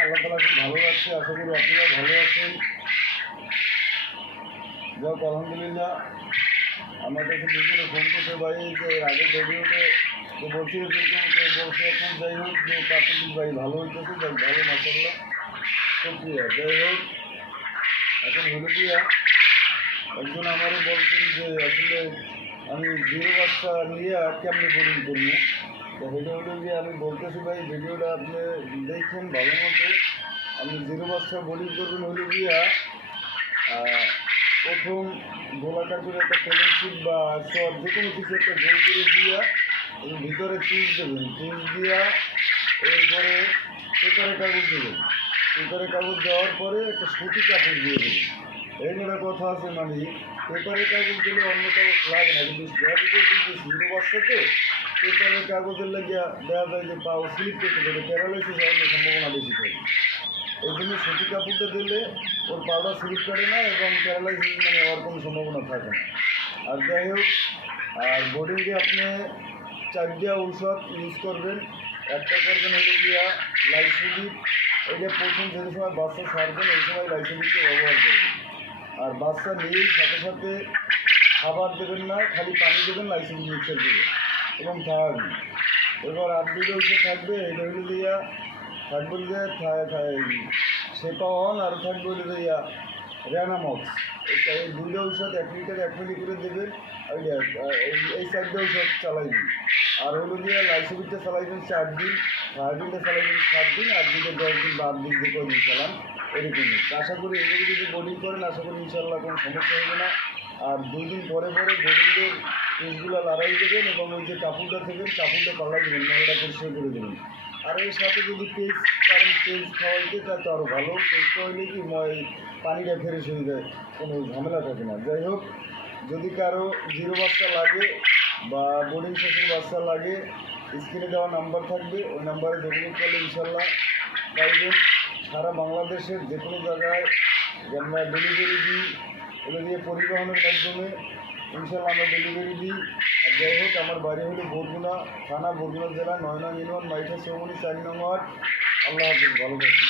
আল্লাহ তালা খুব ভালো লাগছে, আশা করি আপনারা ভালো আছেন। যাক আলহামদুলিল্লাহ। আমার কাছে বিভিন্ন ফোন করতে ভাই যে এর আগে ভিডিওতে তো বলছি এরকম তো বলছে, এখন যাই হোক যে প্রাকৃতিক ভাই ভালো হইতেছে, যাক ভালো মাসাল্লাহ শুক্রিয়া। যাই হোক, এখন হলো গিয়া একজন আমারও বলছেন যে আসলে আমি জিরো বাচ্চা নিয়ে কেমনি বোরিং করবো। তো সেটা হলো গিয়ে আমি বলতেছি ভাই ভিডিওটা আপনি দেখছেন ভালো মতো। আমি জিরো বাচ্চা বোরিং করবেন হলো গিয়া প্রথম গোলাকার করে একটা পেন্সিল বা শট যে কোনো কিছু একটা গোল করে দিয়া ভিতরে চিজ দেবেন, চিজ দিয়া এরপরে পেপারের কাগজ দেবেন, পেপারের কাগজ দেওয়ার পরে একটা সুতি কাপড় দিয়ে দেবেন। এই একটা কথা আছে, মানে পেপারের কাগজ দিলে অন্য কাগজ লাগে না, কিন্তু জিরো বাচ্চাতে পেপারের কাগজের লেগে দেওয়া যায় যে পাও স্লিপ করতে পারে, প্যারালাইসিস হওয়ার সম্ভাবনা বেশি থাকে। এই জন্য সুতি কাপড়টা দিলে ওর পাউডার স্লিপ করে না এবং প্যারালাইসিস মানে হওয়ার কোনো সম্ভাবনা থাকে না। আর যাই হোক, আর বোর্ডিংয়ে আপনি 4টা ঔষধ ইউজ করবেন। একটা করবেন হলে গিয়া লাইসোডিক, এটা প্রথম যে সময় বাচ্চা ছাড়বেন ওই সময় লাইসোডিককে ব্যবহার করবেন। আর বাচ্চা নিয়েই সাথে সাথে খাবার দেবেন না, খালি পানি দেবেন, লাইসোডিক মিক্সার দেবেন এবং খাওয়াবেন। এবার 8 ঔষধ থাকবে, এটা হলে দিয়া থাকবে যে সেপাওয়ান আর থাকবে হলে দিয়া র্যানামক্স। এই 2টা ঔষধ 1 লিটার 1 মিলি করে দেবেন। এই 4টা ঔষধ চালাইবেন। আর হলো গিয়া লাইসোবিটটা চালাইবেন 4 দিন, থায়াবিনটা চালাইবেন 7 দিন, আর 10 দিন বা 8 দিন যে কদিন চালান এরকমই। আশা করি এগুলো যদি বোর্ডিং করেন আশা করি ইনশাল্লাহ কোনো সমস্যা হবে না। আর 2 দিন পরে পরে বোর্ডিংয়ের পিসগুলো লড়াই দেবেন এবং ওই যে কাপড়টা থেকে কাপড়টা পাল্লাই দেবেন, ময়লাটা পরিষ্কার করে দেবেন। আর এর সাথে যদি পেস্ট পারেন, পেস্ট খাওয়াইতে তা তো আরও ভালো। পেস্ট খাওয়াইলে কি পানিটা ফ্রেশ হয়ে যায়, কোনো ঝামেলা থাকে না। যাই হোক, যদি কারো জিরো বাচ্চা লাগে বা বোর্ডিং শেষের বাচ্চা লাগে, স্ক্রিনে দেওয়া নাম্বার থাকবে, ওই নাম্বারে যোগাযোগ করলে ইনশাল্লাহ পাইবেন। সারা বাংলাদেশের যে কোনো জায়গায় আমরা ডেলিভারি দিই, এগুলো দিয়ে পরিবহনের মাধ্যমে ইনশাল্লাহ আমরা ডেলিভারি দিই। আর যাই হোক, আমার বাড়ি হলো বরগুনা থানা, বরগুনা জেলা, 9 নং ইউনিয়ন, মাইঠা চৌমনি 4 নং ওয়ার্ড। আল্লাহ হাফিজ, ভালো থাকবেন।